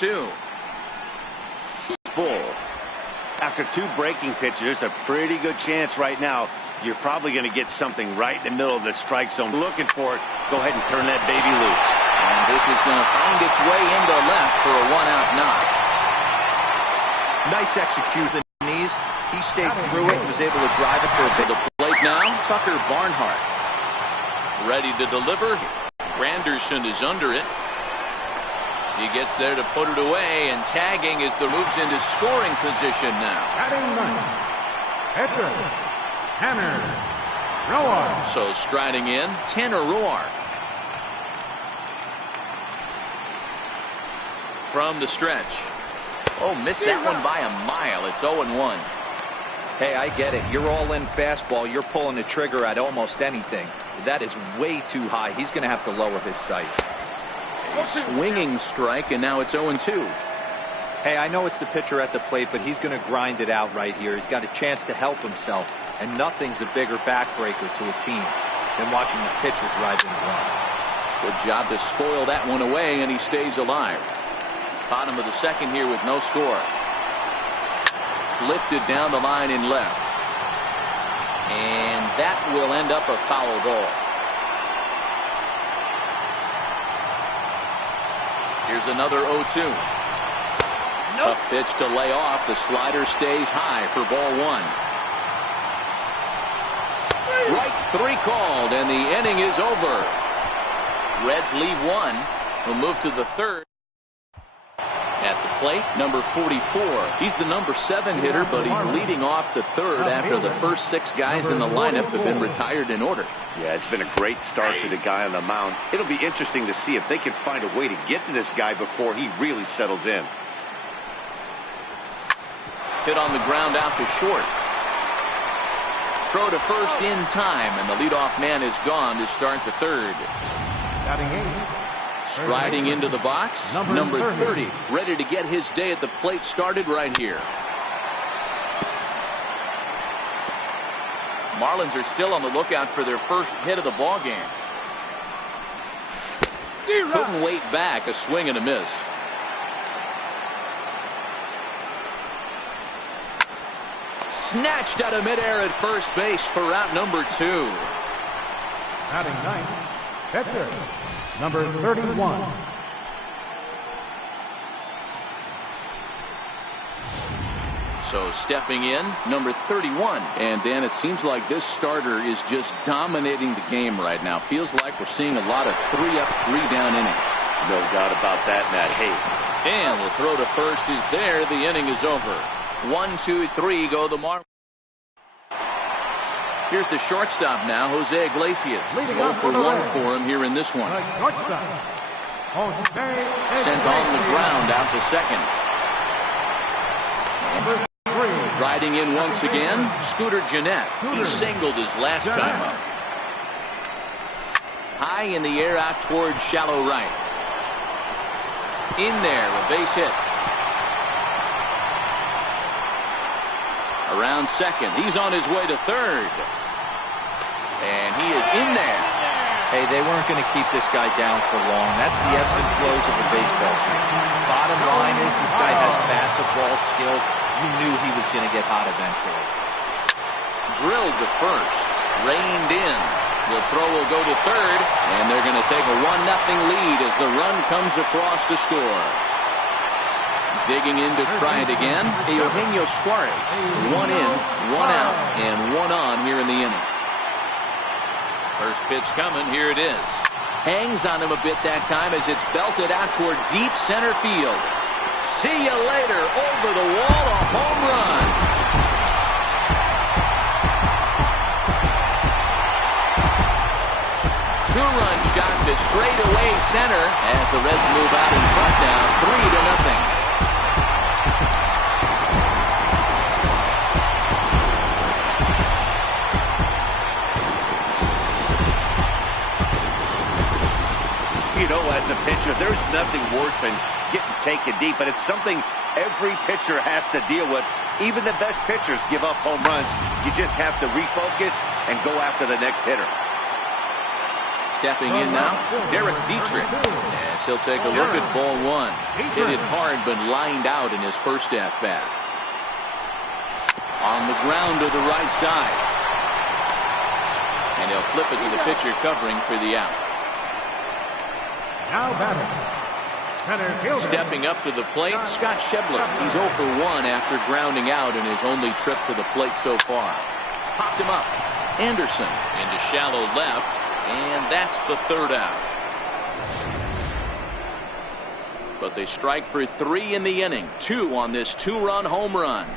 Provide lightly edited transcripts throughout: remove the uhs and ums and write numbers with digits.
2. Full. After 2 breaking pitches, there's a pretty good chance right now you're probably going to get something right in the middle of the strike zone. Looking for it. Go ahead and turn that baby loose. And this is going to find its way into left for a 1-out knock. Nice execution. Knees. He stayed through it and was able to drive it for a bit. To the plate now, Tucker Barnhart. Ready to deliver. Granderson is under it. He gets there to put it away, and tagging as the moves into scoring position now. Batting ninth, pitcher, Tanner Roark. So striding in, Tanner Roark. From the stretch. Oh, missed that one by a mile. It's 0-1. Hey, I get it. You're all in fastball. You're pulling the trigger at almost anything. That is way too high. He's going to have to lower his sights. A swinging strike, and now it's 0-2. Hey, I know it's the pitcher at the plate, but he's going to grind it out right here. He's got a chance to help himself, and nothing's a bigger backbreaker to a team than watching the pitcher drive in a run. Good job to spoil that one away, and he stays alive. Bottom of the second here with no score. Lifted down the line in left. And that will end up a foul ball. Here's another 0-2. Nope. Tough pitch to lay off. The slider stays high for ball 1. Right 3 called, and the inning is over. Reds leave 1. We'll move to the third. At the plate, number 44. He's the number 7 hitter, but he's leading off the third after the first 6 guys in the lineup have been retired in order. Yeah, it's been a great start to the guy on the mound. It'll be interesting to see if they can find a way to get to this guy before he really settles in. Hit on the ground out to short. Throw to first in time, and the leadoff man is gone to start the third. Batting 8. Striding into the box, number 30, ready to get his day at the plate started right here. Marlins are still on the lookout for their first hit of the ball game. Couldn't wait back, a swing and a miss. Snatched out of midair at first base for route number 2. Batting 9th, pitcher, number 31. So stepping in, number 31. And Dan, it seems like this starter is just dominating the game right now. Feels like we're seeing a lot of 3-up, 3-down innings. No doubt about that, Matt. Hey. And the throw to first is there. The inning is over. 1, 2, 3 go the Marlins. Here's the shortstop now, Jose Iglesias. 0 for 1 for him here in this one. Sent on the ground out to second. And riding in once again, Scooter Gennett. He singled his last time up. High in the air out towards shallow right. In there, a base hit. Around second. He's on his way to third. And he is in there. Hey, they weren't going to keep this guy down for long. That's the ebbs and flows of the baseball season. Bottom line is this guy has bat-to-ball skills. You knew he was going to get hot eventually. Drilled to first. Reined in. The throw will go to third. And they're going to take a 1-0 lead as the run comes across to score. Digging in to try it again, Eugenio Suarez. 1 in, 1 out, and 1 on here in the inning. First pitch coming, here it is. Hangs on him a bit that time as it's belted out toward deep center field. See you later, over the wall, a home run. Two-run shot to straightaway center as the Reds move out in front now, 3-0. You know, as a pitcher, there's nothing worse than getting taken deep, but it's something every pitcher has to deal with. Even the best pitchers give up home runs. You just have to refocus and go after the next hitter. Stepping in now, Derek Dietrich. Yes, he'll take a look at ball one. Hit it hard, but lined out in his first at-bat. On the ground to the right side. And he'll flip it to the pitcher covering for the out. Now batting. Stepping up to the plate, Scott Schebler. He's 0 for 1 after grounding out in his only trip to the plate so far. Popped him up. Anderson into shallow left, and that's the third out. But they strike for 3 in the inning. 2 on this 2-run home run.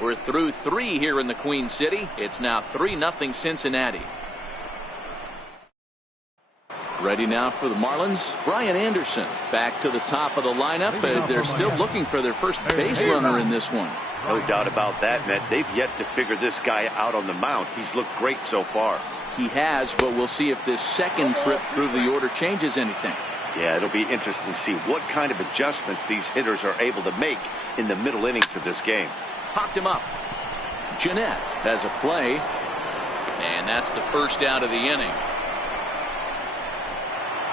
We're through 3 here in the Queen City. It's now 3-0 Cincinnati. Ready now for the Marlins, Brian Anderson back to the top of the lineup as they're still looking for their first base runner in this one. No doubt about that, Matt. They've yet to figure this guy out on the mound. He's looked great so far. He has, but we'll see if this second trip through the order changes anything. Yeah, it'll be interesting to see what kind of adjustments these hitters are able to make in the middle innings of this game. Popped him up. Jeanette has a play, and that's the first out of the inning.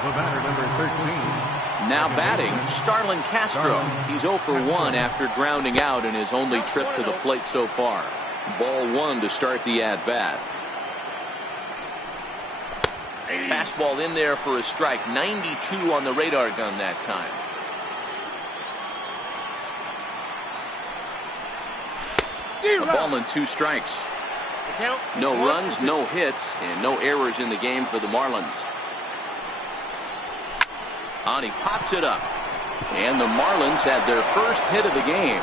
The batter, number 13. Now batting, Starlin Castro. He's 0 for 1 after grounding out in his only trip to the plate so far. Ball 1 to start the at-bat. Fastball in there for a strike. 92 on the radar gun that time. A ball and 2 strikes. No runs, no hits, and no errors in the game for the Marlins. On, he pops it up. And the Marlins had their first hit of the game.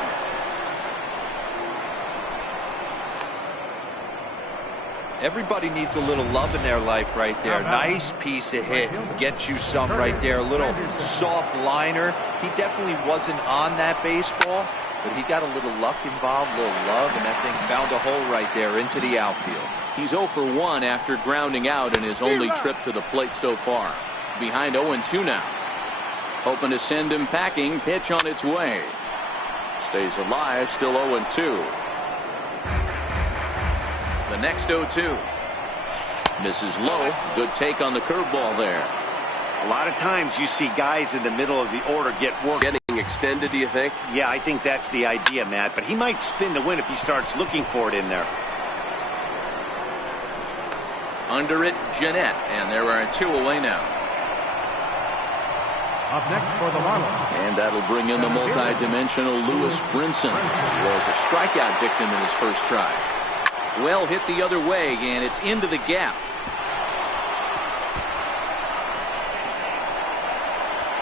Everybody needs a little love in their life right there. Nice piece of hit. Get you some right there. A little soft liner. He definitely wasn't on that baseball, but he got a little luck involved, a little love, and that thing found a hole right there into the outfield. He's 0 for 1 after grounding out in his only trip to the plate so far. Behind 0-2 now. Hoping to send him packing. Pitch on its way. Stays alive. Still 0-2. The next 0-2. Misses low. Good take on the curveball there. A lot of times you see guys in the middle of the order get work. Getting extended, do you think? Yeah, I think that's the idea, Matt. But he might spin the win if he starts looking for it in there. Under it, Jeanette. And there are 2 away now. Up next for the Marlins. And that'll bring in the multi-dimensional Lewis Brinson. Was a strikeout victim in his first try. Well hit the other way, and it's into the gap.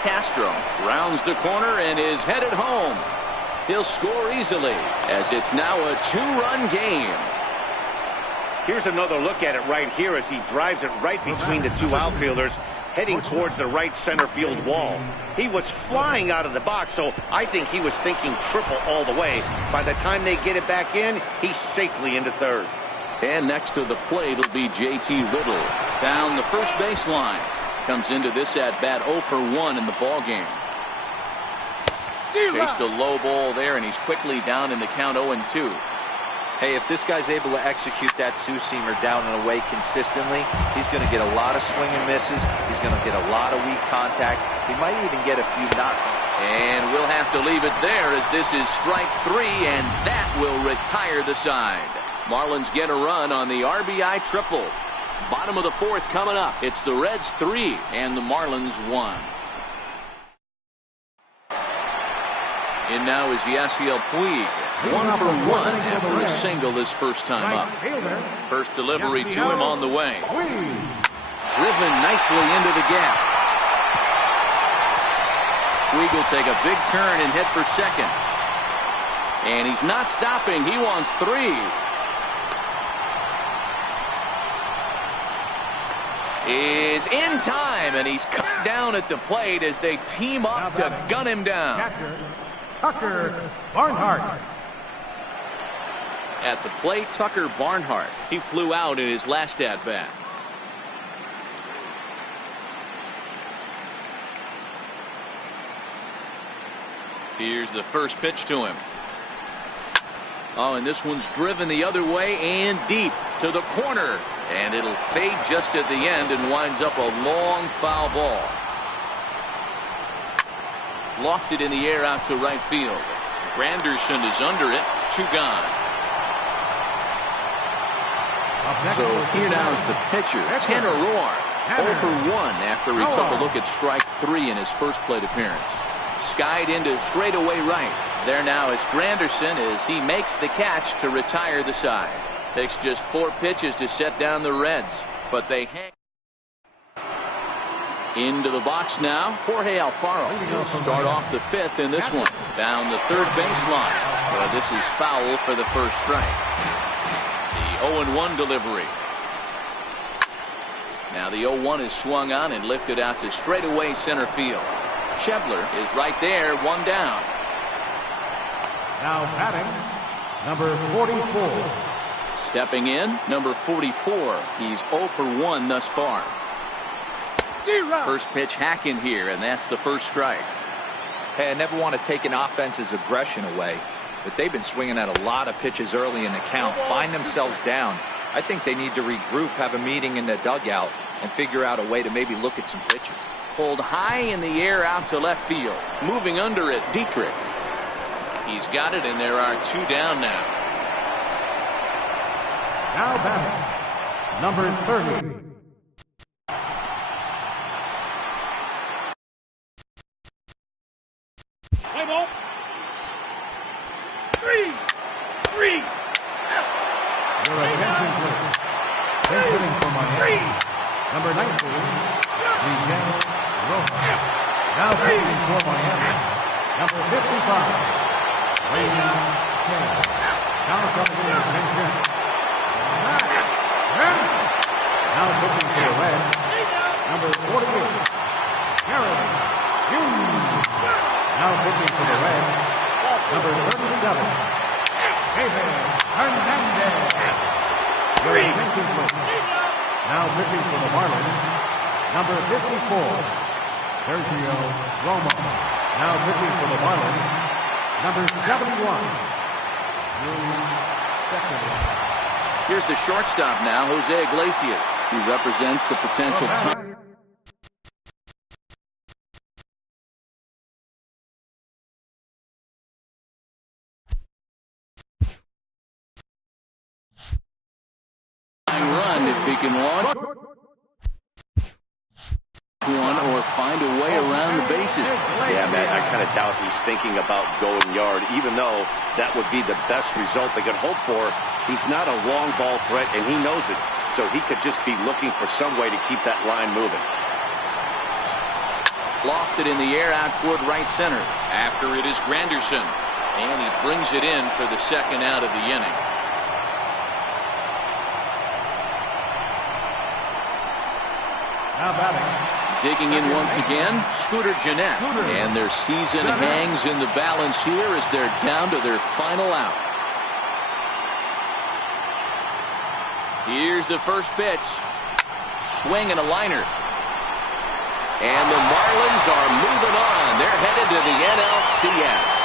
Castro rounds the corner and is headed home. He'll score easily as it's now a 2-run game. Here's another look at it right here as he drives it right between the 2 outfielders, heading towards the right center field wall. He was flying out of the box, so I think he was thinking triple all the way. By the time they get it back in, he's safely into third. And next to the plate will be J.T. Riddle. Down the first baseline. Comes into this at-bat 0 for 1 in the ballgame. Chased a low ball there, and he's quickly down in the count 0-2. Hey, if this guy's able to execute that 2-seamer down and away consistently, he's going to get a lot of swing and misses. He's going to get a lot of weak contact. He might even get a few knocks. And we'll have to leave it there as this is strike 3, and that will retire the side. Marlins get a run on the RBI triple. Bottom of the 4th coming up. It's the Reds 3 and the Marlins 1. In now is Yasiel Puig. 1 for 1 after a single his first time up. First delivery to him on the way. Driven nicely into the gap. Puig will take a big turn and head for second. And he's not stopping. He wants 3. Is in time, and he's cut down at the plate as they team up to gun him down. Catcher, Tucker Barnhart. At the plate, Tucker Barnhart. He flew out in his last at-bat. Here's the first pitch to him. Oh, and this one's driven the other way and deep to the corner. And it'll fade just at the end and winds up a long foul ball. Lofted in the air out to right field. Granderson is under it. 2 gone. So here now is the pitcher, Tanner Roar. 0 for 1 after he took a look at strike 3 in his first plate appearance. Skied into straightaway right. There now is Granderson as he makes the catch to retire the side. Takes just 4 pitches to set down the Reds, but they hang. Into the box now, Jorge Alfaro. He'll start off the 5th in this one. Down the third baseline. Well, this is foul for the first strike. The 0-1 delivery. Now the 0-1 is swung on and lifted out to straightaway center field. Schebler is right there, 1 down. Now batting, number 44. Stepping in, number 44. He's 0 for 1 thus far. First pitch hack in here, and that's the first strike. Hey, I never want to take an offense's aggression away, but they've been swinging at a lot of pitches early in the count. Find themselves down. I think they need to regroup, have a meeting in the dugout, and figure out a way to maybe look at some pitches. Pulled high in the air out to left field. Moving under it, Dietrich. He's got it, and there are 2 down now. Now batting, number 30. Your attention, please. They're hitting for Miami. Number 19, Miguel Rojas. Now pitching for Miami. Number 55, Raymond King. Now coming in attention. Now pitching for the Reds. Number 48, Garrett Hughes. Now pitching for the Reds. Number 37, David Hernandez. Now pitching for the Marlins, number 54, Sergio Romo. Now pitching for the Marlins, number 71, Here's the shortstop now, Jose Iglesias. He represents the potential team. Run if he can launch one or find a way around the bases. Yeah, Matt, I kind of doubt he's thinking about going yard, even though that would be the best result they could hope for. He's not a long ball threat, and he knows it, so he could just be looking for some way to keep that line moving. Lofted in the air out toward right center. After it is Granderson, and he brings it in for the second out of the inning. now batting. Digging in once again, Scooter Gennett. And their season hangs in the balance here as they're down to their final out. Here's the first pitch. Swing and a liner. And the Marlins are moving on. They're headed to the NLCS.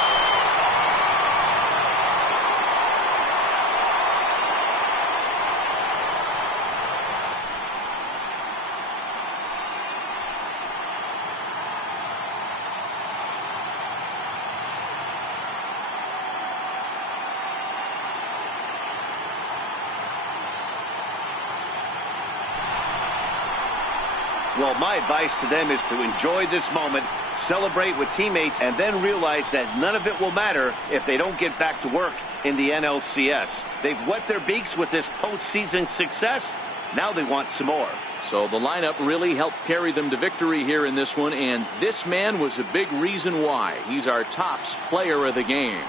Well, my advice to them is to enjoy this moment, celebrate with teammates, and then realize that none of it will matter if they don't get back to work in the NLCS. They've wet their beaks with this postseason success. Now they want some more. So the lineup really helped carry them to victory here in this one, and this man was a big reason why. He's our tops player of the game.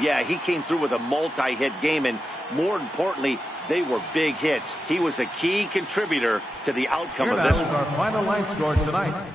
Yeah, he came through with a multi-hit game, and more importantly, they were big hits. He was a key contributor to the outcome of this one. Our final line score tonight.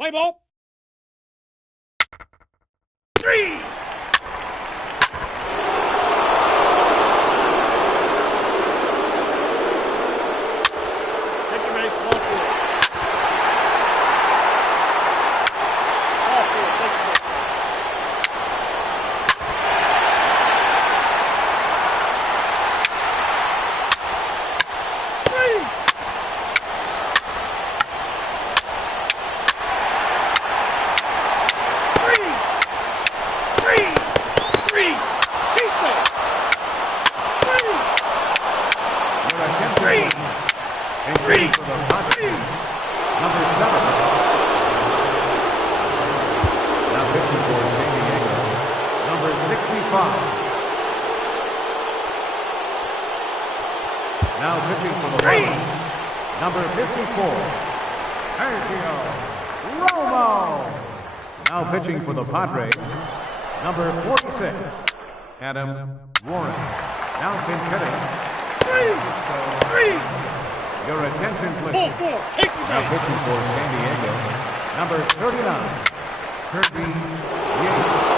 Play ball. 3. Take your base, ball 4. Ball 4, take your base. Now pitching for the Padres, number 54, Sergio Romo. Now pitching for the Padres, number 46, Adam Warren. Now pinch hitting. 3. Your attention, please. Now pitching for San Diego, number 39, Ffggui77iuij.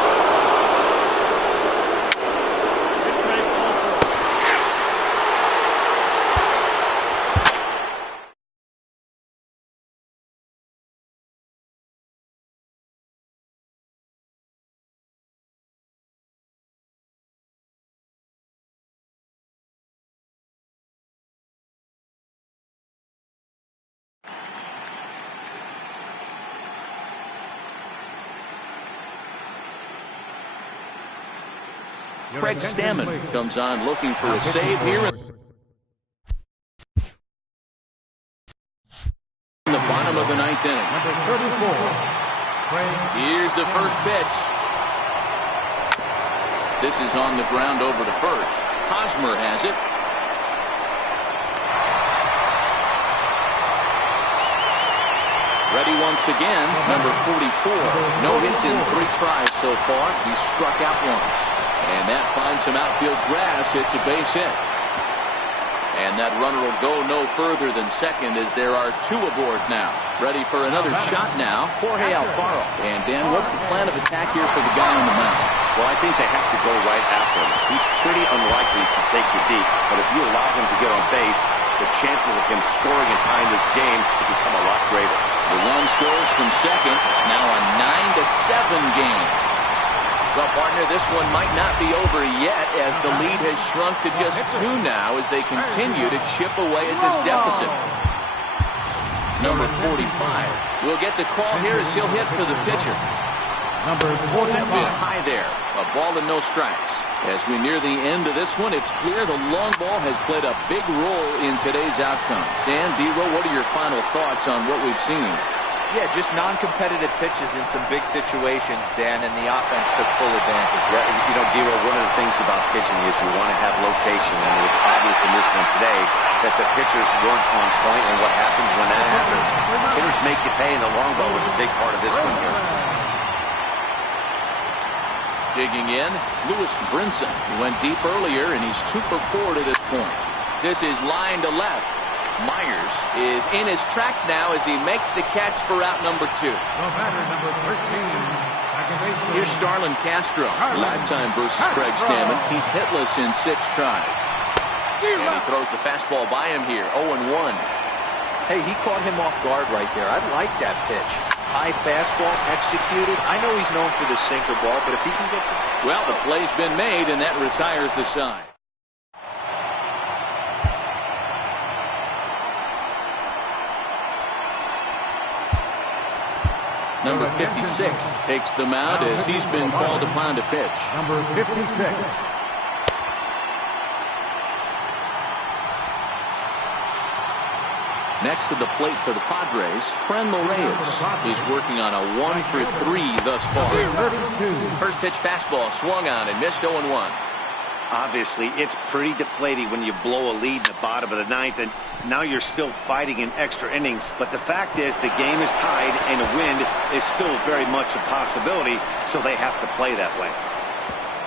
Craig Stammen comes on looking for a save here in the bottom of the 9th inning. Number 34, Craig. Here's the first pitch. This is on the ground over to first. Hosmer has it. Ready once again, number 44. No hits in 3 tries so far. He struck out once. And that finds some outfield grass. It's a base hit. And that runner will go no further than second as there are 2 aboard now. Ready for another shot now, Jorge Alfaro. And Dan, what's the plan of attack here for the guy on the mound? Well, I think they have to go right after him. He's pretty unlikely to take you deep, but if you allow him to get on base, the chances of him scoring and tying this game become a lot greater. The run scores from second. It's now a 9-7 game. Well, partner, this one might not be over yet as the lead has shrunk to just 2 now as they continue to chip away at this deficit. Number 45 will get the call here as he'll hit for the pitcher. Number 45. That's been high there. A ball and no strikes. As we near the end of this one, it's clear the long ball has played a big role in today's outcome. Dan, D-Ro, what are your final thoughts on what we've seen? Yeah, just non-competitive pitches in some big situations, Dan, and the offense took full advantage. Yeah, you know, D-Ro, one of the things about pitching is you want to have location, and it was obvious in this one today that the pitchers weren't on point, and what happens when that happens? Hitters make you pay, and the long ball was a big part of this one here. Digging in, Lewis Brinson. He went deep earlier, and he's 2 for 4 to this point. This is line to left. Myers is in his tracks now as he makes the catch for out number 2. The batter, number 13, second baseman. Here's Starlin Castro. Lifetime versus Craig Stammen. He's hitless in 6 tries. And he throws the fastball by him here. 0-1. Hey, he caught him off guard right there. I like that pitch. High fastball executed. I know he's known for the sinker ball, but if he can get some... Well, the play's been made, and that retires the side. Number 56 takes the mound as he's been called upon to pitch. Number 56. Next to the plate for the Padres, Franmil Reyes. He's working on a 1 for 3 thus far. 32. First pitch fastball swung on and missed 0-1. Obviously, it's pretty deflating when you blow a lead in the bottom of the 9th, and now you're still fighting in extra innings. But the fact is, the game is tied, and a win is still very much a possibility, so they have to play that way.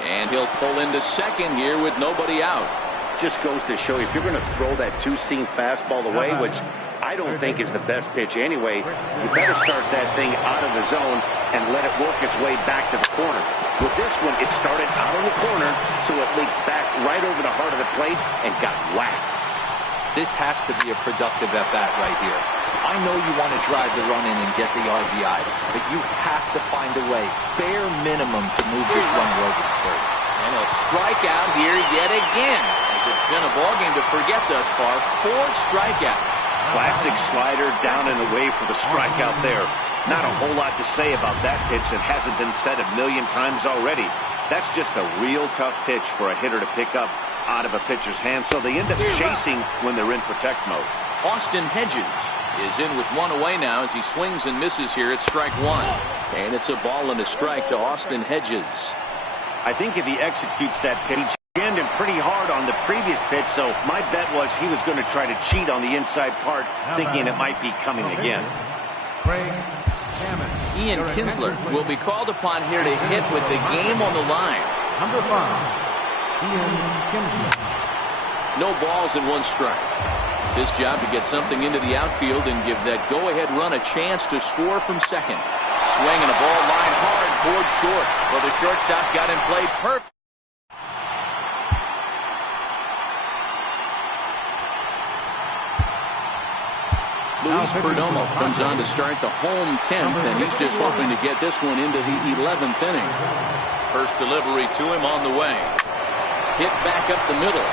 And he'll pull into second here with nobody out. Just goes to show you, if you're going to throw that 2-seam fastball away, which I don't think is the best pitch anyway. You better start that thing out of the zone and let it work its way back to the corner. With this one, it started out on the corner, so it leaked back right over the heart of the plate and got whacked. This has to be a productive at-bat right here. I know you want to drive the run in and get the RBI, but you have to find a way, bare minimum, to move this run over to third. And a strikeout here yet again. As it's been a ballgame to forget thus far. 4 strikeouts. Classic slider down and away for the strikeout there. Not a whole lot to say about that pitch that hasn't been said a million times already. That's just a real tough pitch for a hitter to pick up out of a pitcher's hand, so they end up chasing when they're in protect mode. Austin Hedges is in with 1 away now as he swings and misses here at strike 1. And it's a ball and a strike to Austin Hedges. I think if he executes that pitch, he jammed him pretty hard on the previous pitch, so my bet was he was going to try to cheat on the inside part, thinking it might be coming again. Ian Kinsler will be called upon here to hit with the game on the line. Number 5, Ian Kinsler. No balls and 1 strike. It's his job to get something into the outfield and give that go-ahead run a chance to score from second. Swinging a ball line hard towards short. Well, the shortstop's got him played perfect. Luis Perdomo comes on to start the home 10th, and he's just hoping to get this one into the 11th inning. First delivery to him on the way. Hit back up the middle.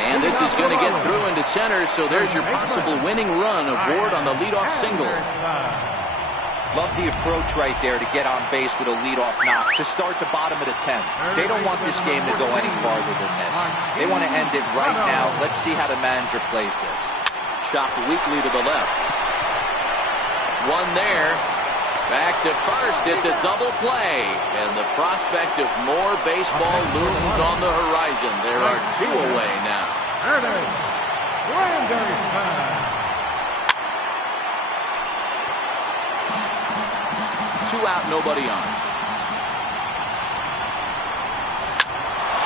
And this is going to get through into center, so there's your possible winning run aboard on the leadoff single. Love the approach right there to get on base with a leadoff knock to start the bottom of the 10th. They don't want this game to go any farther than this. They want to end it right now. Let's see how the manager plays this. Chopped weakly to the left. 1 there. Back to first. It's a double play. And the prospect of more baseball looms on the horizon. There are 2 away now. 2 out, nobody on.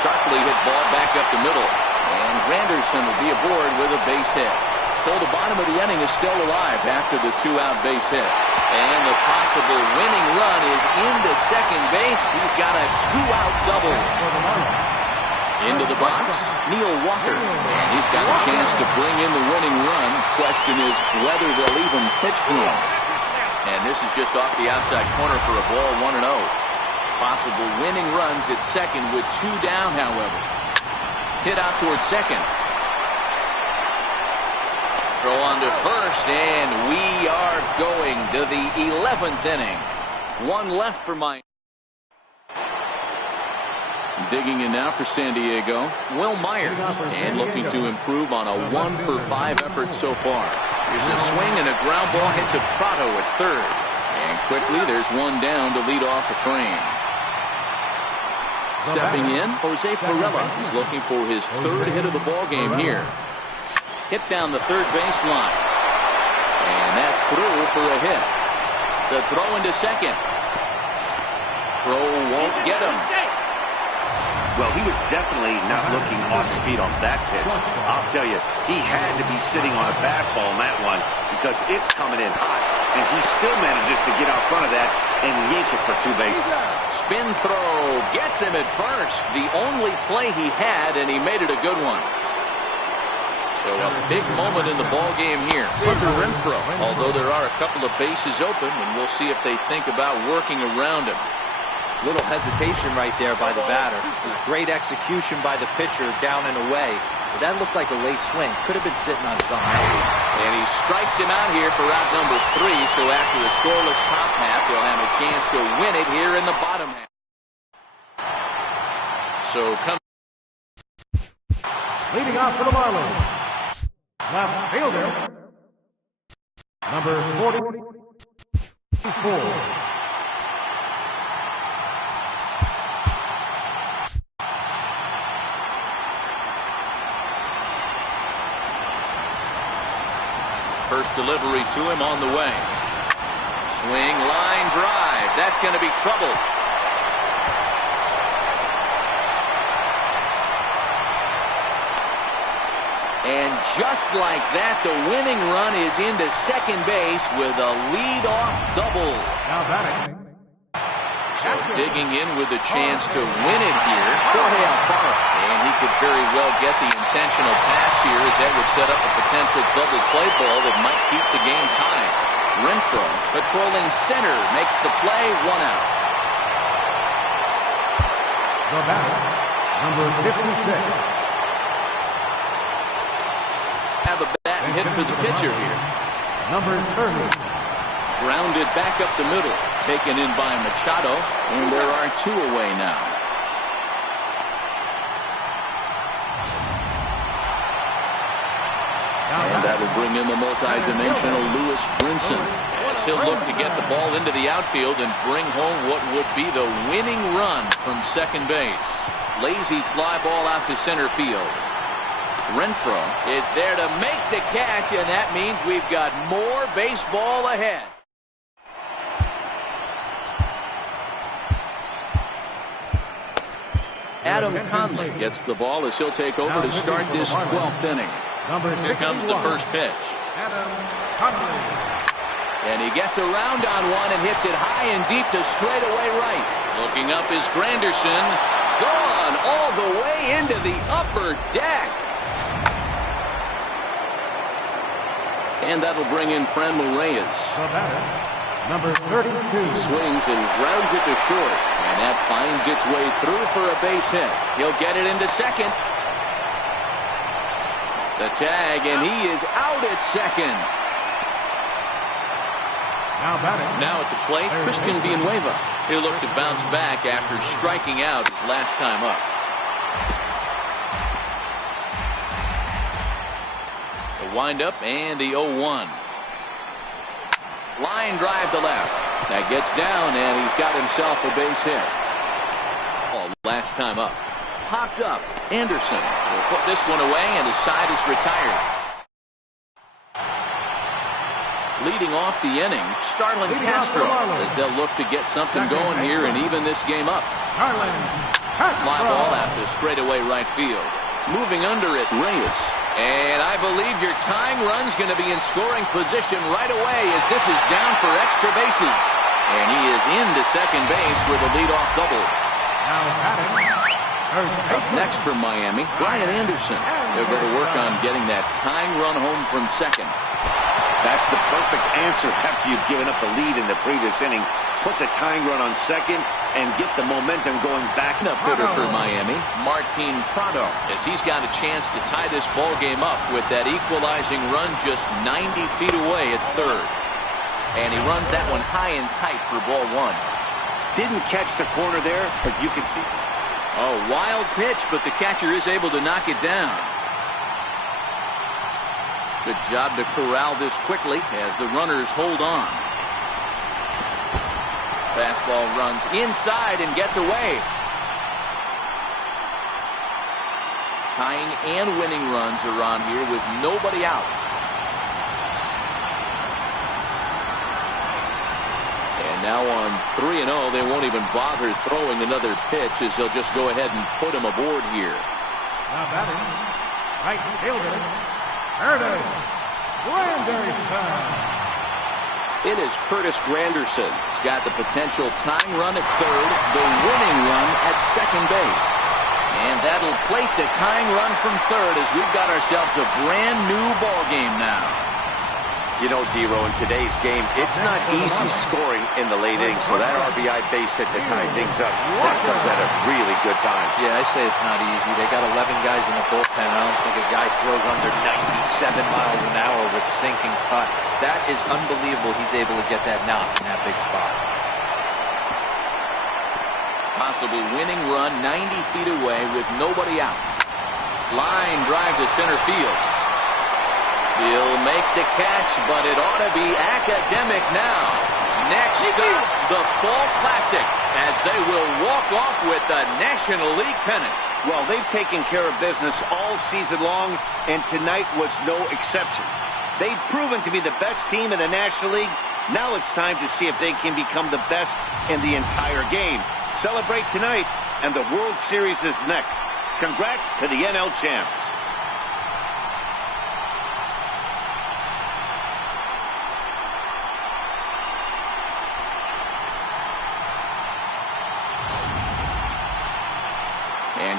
Sharply hit ball back up the middle. And Granderson will be aboard with a base hit. So the bottom of the inning is still alive after the 2-out base hit. And the possible winning run is into second base. He's got a 2-out double. Into the box, Neil Walker. And he's got a chance to bring in the winning run. Question is whether they'll even pitch to him. And this is just off the outside corner for a ball, 1-0. Possible winning runs at second with 2 down, however. Hit out towards second. Throw on to first, and we are going to the 11th inning. 1 left for Miami. Digging in now for San Diego, Will Myers, and looking to improve on a 1-for-5 effort so far. Here's a swing and a ground ball hits a Prado at third. And quickly, there's 1 down to lead off the frame. Stepping in, Jose Pirela is looking for his 3rd hit of the ball game here. Hit down the third baseline. And that's through for a hit. The throw into second. Throw won't get him. Well, he was definitely not looking off speed on that pitch. I'll tell you, he had to be sitting on a fastball on that one because it's coming in hot, and he still manages to get out front of that and yank it for 2 bases. Spin throw gets him at first. The only play he had, and he made it a good one. So a big moment in the ball game here. Hunter Renfroe, although there are a couple of bases open, and we'll see if they think about working around him. Little hesitation right there by the batter. It was great execution by the pitcher down and away. But that looked like a late swing. Could have been sitting on something else. And he strikes him out here for out number 3. So after the scoreless top half, they'll have a chance to win it here in the bottom half. So come. Leading off for the Marlins, left fielder, number 44. First delivery to him on the way. Swing, line drive. That's going to be trouble. And just like that, the winning run is into second base with a leadoff double. Now batting. So digging in with a chance to win it here, Jorge Alfaro. And he could very well get the intentional pass here, as that would set up a potential double play ball that might keep the game tied. Renfroe, patrolling center, makes the play, 1 out. The batter, number 56. Have a bat and hit for the pitcher here. Number 30. Grounded back up the middle. Taken in by Machado. And there are 2 away now. And that will bring in the multi-dimensional Lewis Brinson, as he'll look to get the ball into the outfield and bring home what would be the winning run from second base. Lazy fly ball out to center field. Renfroe is there to make the catch, and that means we've got more baseball ahead. Adam Conley gets the ball as he'll take over to start this 12th inning. Here comes the first pitch. Adam Conley. And he gets around on one and hits it high and deep to straightaway right. Looking up is Granderson. Gone all the way into the upper deck. And that'll bring in Franmil Reyes. The batter, number 32. Swings and grounds it to short. And that finds its way through for a base hit. He'll get it into second. The tag, and he is out at second. Now batting. Now at the plate, Christian Villanueva. He'll look to bounce back after striking out his last time up. The windup and the 0-1. Line drive to left. That gets down, and he's got himself a base hit. Last time up. Popped up. Anderson will put this one away, and his side is retired. Leading off the inning, Starlin Castro, as they'll look to get something going here and even this game up. Fly ball out to straightaway right field. Moving under it, Reyes. And I believe your tying run's going to be in scoring position right away, as this is down for extra bases. And he is into second base with a leadoff double. Up next from Miami, Brian Anderson. They'll go to work on getting that tying run home from second. That's the perfect answer after you've given up the lead in the previous inning. Put the tying run on second and get the momentum going back. Up hitter for Miami, Martin Prado, as he's got a chance to tie this ball game up with that equalizing run just 90 feet away at third. And he runs that one high and tight for ball 1. Didn't catch the corner there, but you can see. A wild pitch, but the catcher is able to knock it down. Good job to corral this quickly as the runners hold on. Fastball runs inside and gets away. Tying and winning runs are on here with nobody out. And now on 3-0, they won't even bother throwing another pitch, as they'll just go ahead and put him aboard here. Now batting, right fielder, Curtis Granderson. It is Curtis Granderson. He's got the potential tying run at third, the winning run at second base. And that'll plate the tying run from third, as we've got ourselves a brand new ball game now. You know, Dero, in today's game, it's not easy scoring in the late innings, so that RBI base hit to tie things up, that comes at a really good time. Yeah, I say it's not easy. They got 11 guys in the bullpen. I don't think a guy throws under 97 miles an hour with sinking cut. That is unbelievable. He's able to get that knock in that big spot. Possible winning run 90 feet away with nobody out. Line drive to center field. He'll make the catch, but it ought to be academic now. Next up, the Fall Classic, as they will walk off with the National League pennant. Well, they've taken care of business all season long, and tonight was no exception. They've proven to be the best team in the National League. Now it's time to see if they can become the best in the entire game. Celebrate tonight, and the World Series is next. Congrats to the NL champs.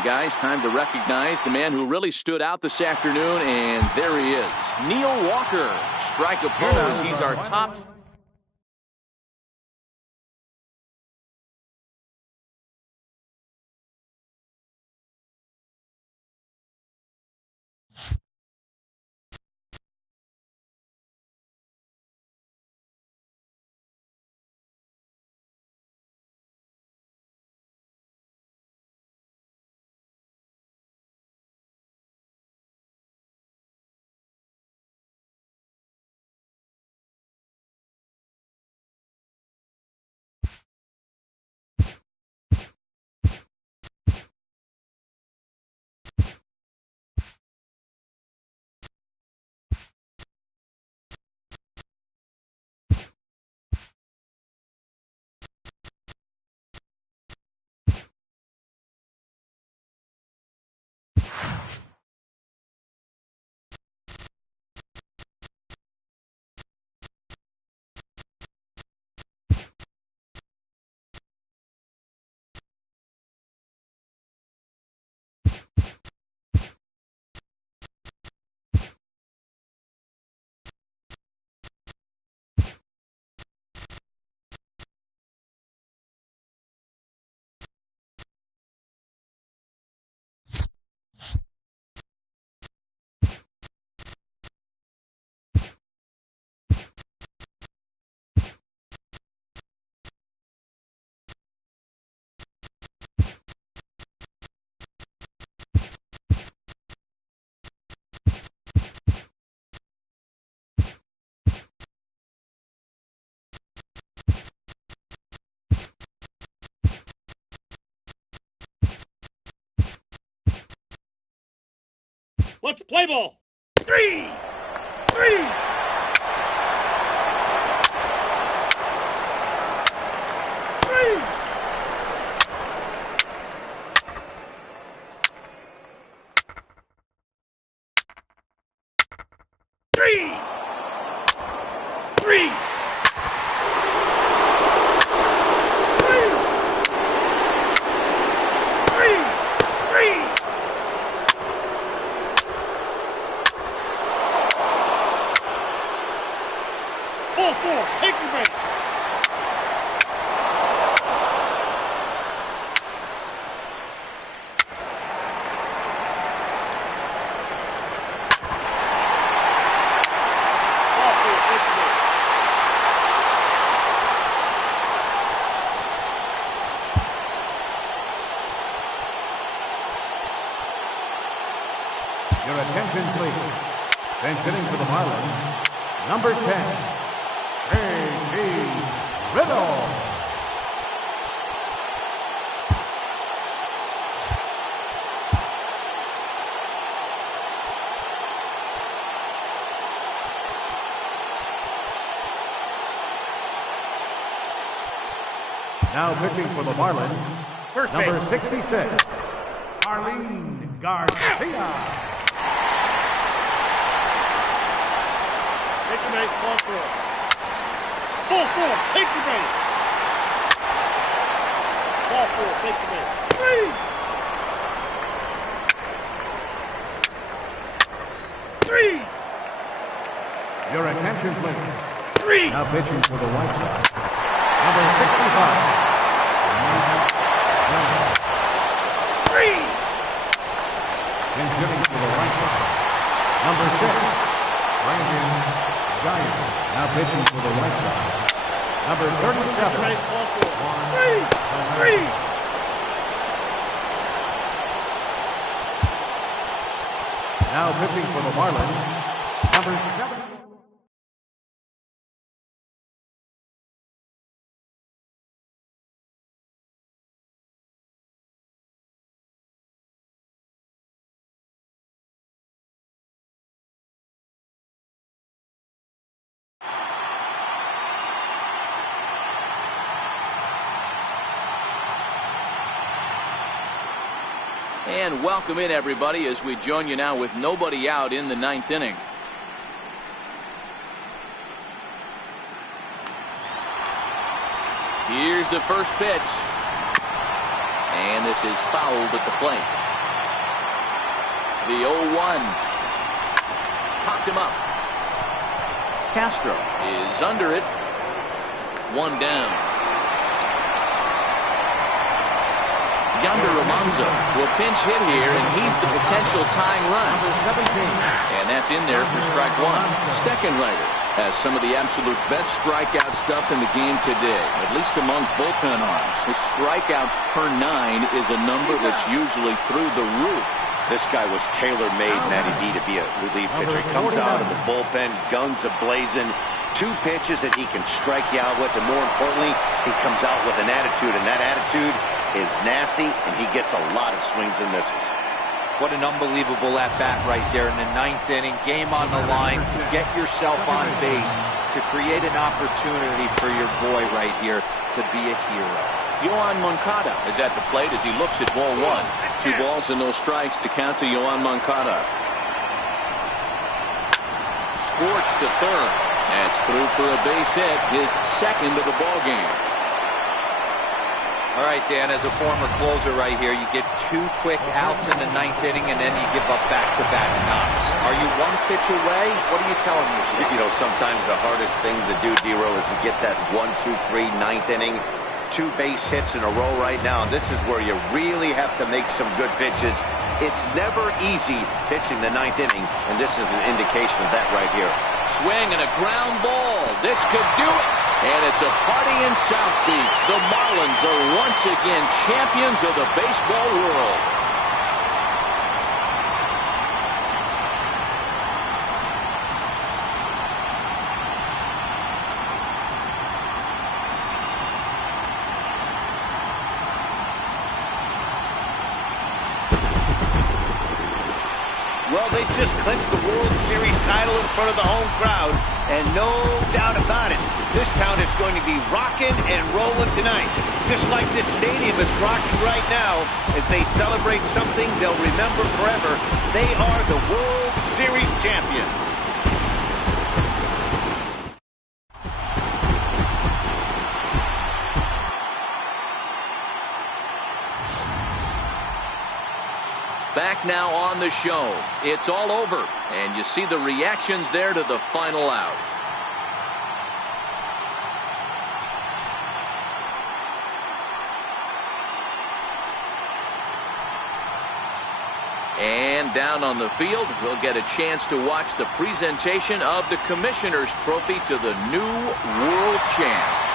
And guys, time to recognize the man who really stood out this afternoon, and there he is. Neil Walker, strike a pose. He's our top. Let's play ball. 3, 3. Ball 4, take your base. Ball 4, take your base. Your attention, please. Bench hitting for the Marlins, number 10. Riddle. Now pitching for the Marlins, First number base. 66, Arlene Garcia. Take your base, ball 4. Ball 4, take your base. Ball 4, take your base. 3. 3. Your attention, please. 3. Now pitching for the White Sox, number 65. 3. In shooting for the White Sox, number 6, Brandon Giant. Now pitching for the White Sox, number 37. Base, ball 4. 3. 3. Now pitching for the Marlins, number 7. And welcome in, everybody, as we join you now with nobody out in the 9th inning. Here's the first pitch. And this is fouled at the plate. The 0-1. Popped him up. Castro is under it. 1 down. Yonder Alonso will pinch hit here, and he's the potential tying run. And that's in there for strike 1. Steckenrider has some of the absolute best strikeout stuff in the game today, at least among bullpen arms. His strikeouts per 9 is a number that's usually through the roof. This guy was tailor-made, Matty B, to be a relief pitcher. He comes out of the bullpen, guns a-blazing, 2 pitches that he can strike you out with, and more importantly, he comes out with an attitude, and that attitude is nasty, and he gets a lot of swings and misses. What an unbelievable at-bat right there in the 9th inning. Game on the line to get yourself on base, to create an opportunity for your boy right here to be a hero. Yohan Moncada is at the plate as he looks at ball 1. 2 balls and no strikes to count to Yohan Moncada. Scorched to third. That's through for a base hit, his 2nd of the ball game. All right, Dan, as a former closer right here, you get 2 quick outs in the 9th inning, and then you give up back-to-back knocks. Are you 1 pitch away? What are you telling yourself? You know, sometimes the hardest thing to do, D-Row, is to get that 1, 2, 3, 9th inning. 2 base hits in a row right now. This is where you really have to make some good pitches. It's never easy pitching the 9th inning, and this is an indication of that right here. Swing and a ground ball. This could do it. And it's a party in South Beach. The Marlins are once again champions of the baseball world. Well, they just clinched the World Series title in front of the home crowd, and no doubt about it, this town is going to be rocking and rolling tonight, just like this stadium is rocking right now as they celebrate something they'll remember forever. They are the World Series champions. Back now on the show. It's all over, and you see the reactions there to the final out. And down on the field, we'll get a chance to watch the presentation of the Commissioner's Trophy to the new world champs.